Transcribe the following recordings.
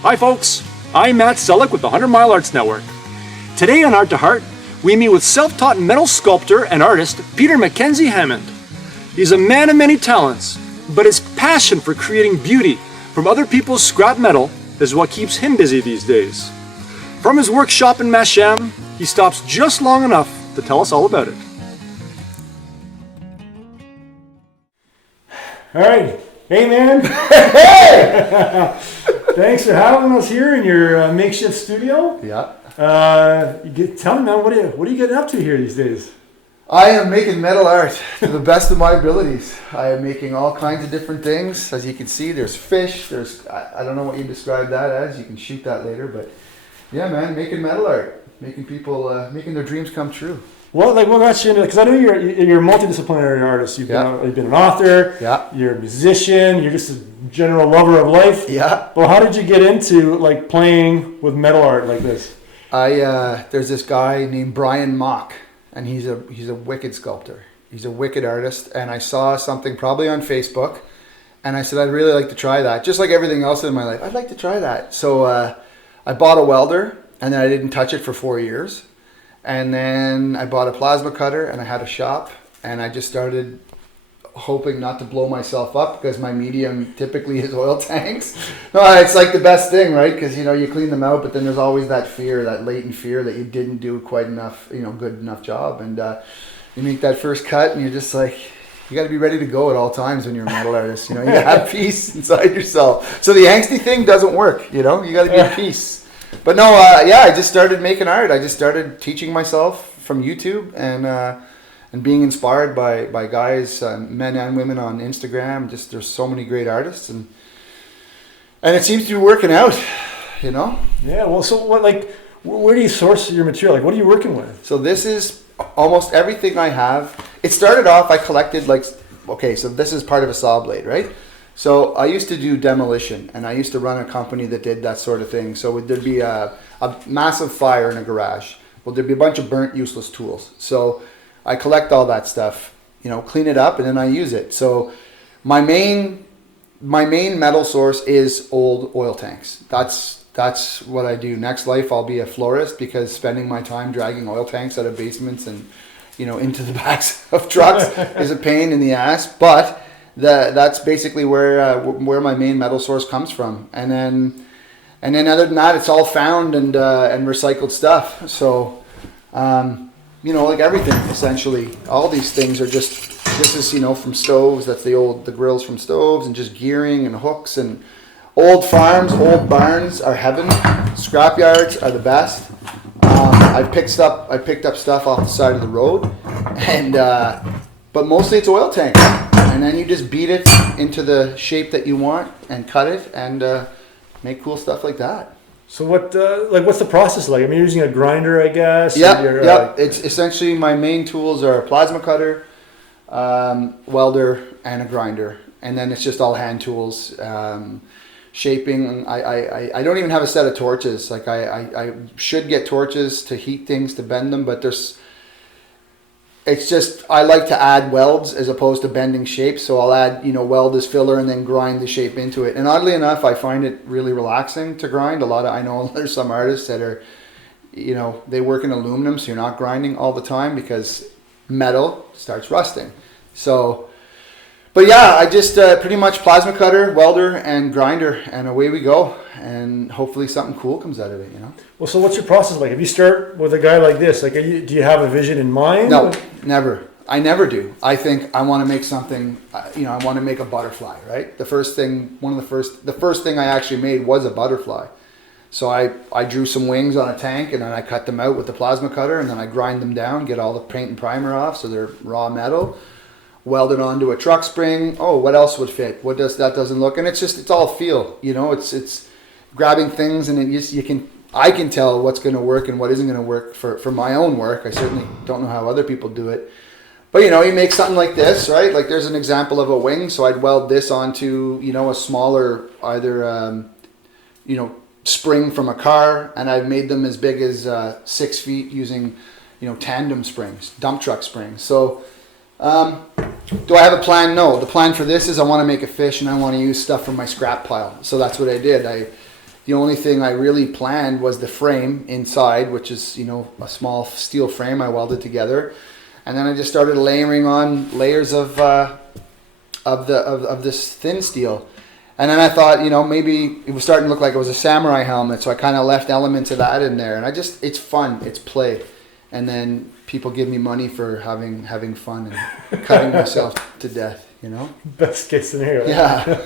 Hi folks, I'm Matt Selleck with the 100 Mile Arts Network. Today on Art to Heart, we meet with self-taught metal sculptor and artist Peter MacKenzie Hammond. He's a man of many talents, but his passion for creating beauty from other people's scrap metal is what keeps him busy these days. From his workshop in Masham, he stops just long enough to tell us all about it. All right. Hey, man. Hey! Thanks for having us here in your makeshift studio. Yeah. Tell me, man, what are you getting up to here these days? I am making metal art to the best of my abilities. I am making all kinds of different things. As you can see, there's fish. I don't know what you describe that as. You can shoot that later, but yeah, man, making metal art, making people, making their dreams come true. Well, what got you into it? Because I know you're a multidisciplinary artist. You've been an author. Yeah. You're a musician. You're just a general lover of life. Yeah. Well, how did you get into playing with metal art like this? There's this guy named Brian Mock, and he's a wicked sculptor. He's a wicked artist, and I saw something probably on Facebook, and I said I'd really like to try that. Just like everything else in my life, I'd like to try that. So I bought a welder, and then I didn't touch it for 4 years. And then I bought a plasma cutter and I had a shop, and I just started hoping not to blow myself up because my medium typically is oil tanks. No, it's like the best thing, right? Because you clean them out, but then there's always that fear, that latent fear that you didn't do quite enough, good enough job. And you make that first cut and you're just like, you got to be ready to go at all times when you're a metal artist. You got to have peace inside yourself. So the angsty thing doesn't work. You got to be at peace. But no, I just started making art. I just started teaching myself from YouTube and being inspired by guys, men and women on Instagram. Just there's so many great artists, and it seems to be working out. Yeah. Well, so where do you source your material? What are you working with? So this is almost everything I have. It started off, I collected so this is part of a saw blade, right? So I used to do demolition, and I used to run a company that did that sort of thing. So there'd be a massive fire in a garage. Well, there'd be a bunch of burnt, useless tools. So I collect all that stuff, clean it up, and then I use it. So my main metal source is old oil tanks. That's what I do. Next life, I'll be a florist, because spending my time dragging oil tanks out of basements and into the backs of trucks is a pain in the ass. But that's basically where my main metal source comes from, and then other than that, it's all found and recycled stuff. So everything essentially, all these things are just, this is from stoves. That's the grills from stoves, and just gearing and hooks, and old farms, old barns are heaven. Scrapyards are the best. I picked up stuff off the side of the road, and but mostly it's oil tank. And then you just beat it into the shape that you want and cut it and make cool stuff like that. So what's the process like? I mean, you're using a grinder, I guess? Yeah. It's essentially, my main tools are a plasma cutter, welder, and a grinder. And then it's just all hand tools. Shaping, I don't even have a set of torches. I should get torches to heat things, to bend them, but it's just, I like to add welds as opposed to bending shapes. So I'll add, weld as filler and then grind the shape into it. And oddly enough, I find it really relaxing to grind. I know there's some artists that are, they work in aluminum, so you're not grinding all the time because metal starts rusting. So, but yeah, I just pretty much plasma cutter, welder, and grinder, and away we go. And hopefully something cool comes out of it, Well, so what's your process like? If you start with a guy like this, do you have a vision in mind? No, never. I never do. I think I want to make something, I want to make a butterfly, right? The first thing I actually made was a butterfly. So I drew some wings on a tank, and then I cut them out with the plasma cutter, and then I grind them down, get all the paint and primer off so they're raw metal, weld it onto a truck spring. Oh, what else would fit? That doesn't look, and it's all feel, it's grabbing things, and I can tell what's going to work and what isn't going to work for my own work. I certainly don't know how other people do it. But, you make something like this, right? Like there's an example of a wing. So I'd weld this onto, a smaller either, spring from a car. And I've made them as big as 6 feet using, tandem springs, dump truck springs. So do I have a plan? No. The plan for this is I want to make a fish and I want to use stuff from my scrap pile. So that's what I did. The only thing I really planned was the frame inside, which is, a small steel frame I welded together. And then I just started layering on layers of this thin steel. And then I thought, maybe it was starting to look like it was a samurai helmet. So I kind of left elements of that in there. And it's fun, it's play. And then people give me money for having fun and cutting myself to death, Best case scenario. Yeah.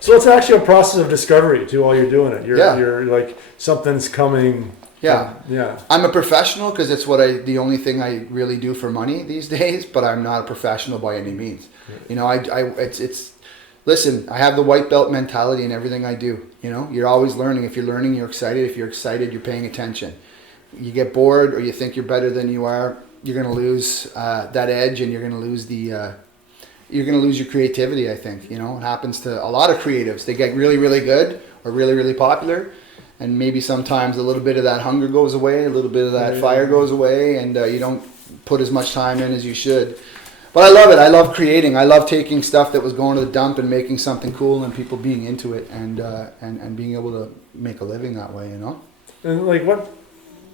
So it's actually a process of discovery too while you're doing it. You're like, something's coming. Yeah. Yeah. I'm a professional because it's the only thing I really do for money these days, but I'm not a professional by any means. Right. Listen, I have the white belt mentality in everything I do. You're always learning. If you're learning, you're excited. If you're excited, you're paying attention. You get bored or you think you're better than you are, you're going to lose that edge, and you're going to lose your creativity, I think. It happens to a lot of creatives. They get really, really good or really, really popular. And maybe sometimes a little bit of that hunger goes away, a little bit of that fire goes away, and you don't put as much time in as you should. But I love it. I love creating. I love taking stuff that was going to the dump and making something cool and people being into it and being able to make a living that way, And like what,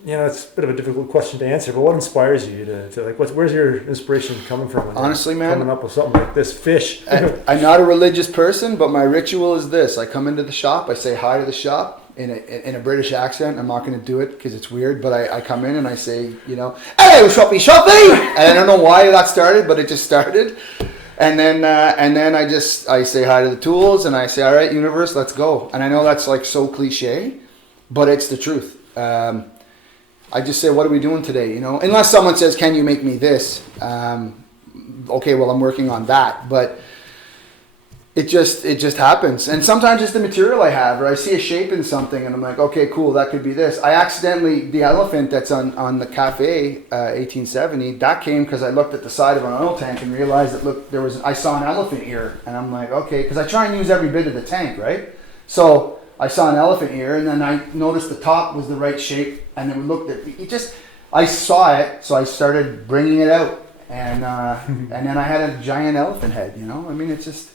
it's a bit of a difficult question to answer, but what inspires you to like, where's your inspiration coming from? Honestly, man, coming up with something like this fish. I'm not a religious person, but my ritual is this. I come into the shop, I say hi to the shop. In a British accent. I'm not going to do it because it's weird, but I come in and I say, hello, shoppy. And I don't know why that started, but it just started. And then I say hi to the tools and I say, all right, universe, let's go. And I know that's like so cliche, but it's the truth. I just say, what are we doing today? Unless someone says, can you make me this? Okay, well, I'm working on that, but it just happens. And sometimes it's the material I have, or I see a shape in something and I'm like, okay, cool, that could be this. The elephant that's on the cafe, 1870, that came because I looked at the side of an oil tank and realized that I saw an elephant ear. And I'm like, okay, because I try and use every bit of the tank, right? So I saw an elephant ear, and then I noticed the top was the right shape, and then we looked at it. I saw it, so I started bringing it out. And then I had a giant elephant head, it's just...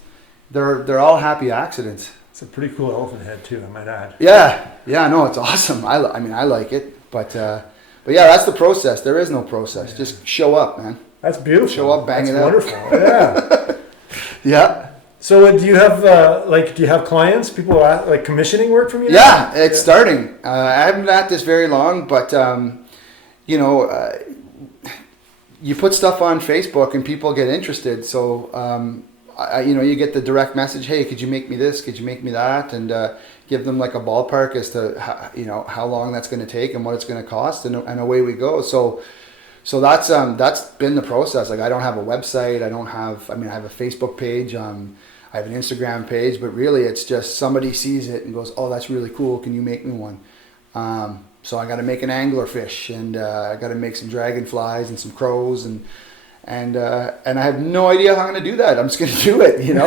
They're all happy accidents. It's a pretty cool elephant head too, I might add. Yeah, no, it's awesome. I like it, but yeah, that's the process. There is no process. Yeah. Just show up, man. That's beautiful. Show up, bang it out. That's wonderful. Yeah. Yeah. So do you have clients? People are like commissioning work from you? Yeah, it's starting. I haven't been at this very long, but you put stuff on Facebook and people get interested. So. You get the direct message, hey, could you make me this? Could you make me that? And give them like a ballpark as to how long that's going to take and what it's going to cost, and away we go. So that's been the process. Like I don't have a website. I have a Facebook page. I have an Instagram page, but really it's just somebody sees it and goes, oh, that's really cool. Can you make me one? So I got to make an anglerfish, and I got to make some dragonflies and some crows and I have no idea how I'm going to do that. I'm just going to do it, and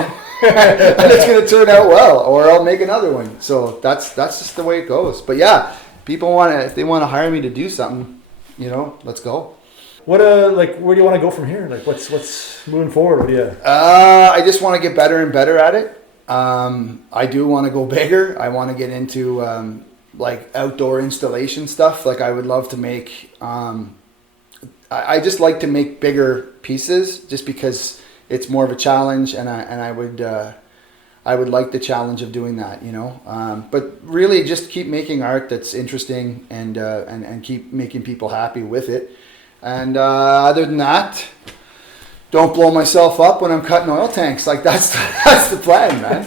it's going to turn out well, or I'll make another one. So that's just the way it goes. But yeah, people if they want to hire me to do something, let's go. What where do you want to go from here? Like what's moving forward? What do you? I just want to get better and better at it. I do want to go bigger. I want to get into like outdoor installation stuff. Like I would love to make. I just like to make bigger pieces, just because it's more of a challenge, and I would like the challenge of doing that, But really, just keep making art that's interesting and keep making people happy with it. And other than that, don't blow myself up when I'm cutting oil tanks. Like that's the plan, man.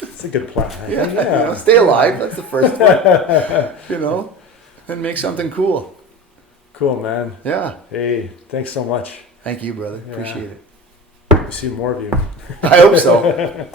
It's a good plan. Yeah, you know, stay alive. That's the first one. You know, and make something cool. Cool, man. Yeah. Hey, thanks so much. Thank you, brother. Yeah. Appreciate it. We'll see more of you. I hope so.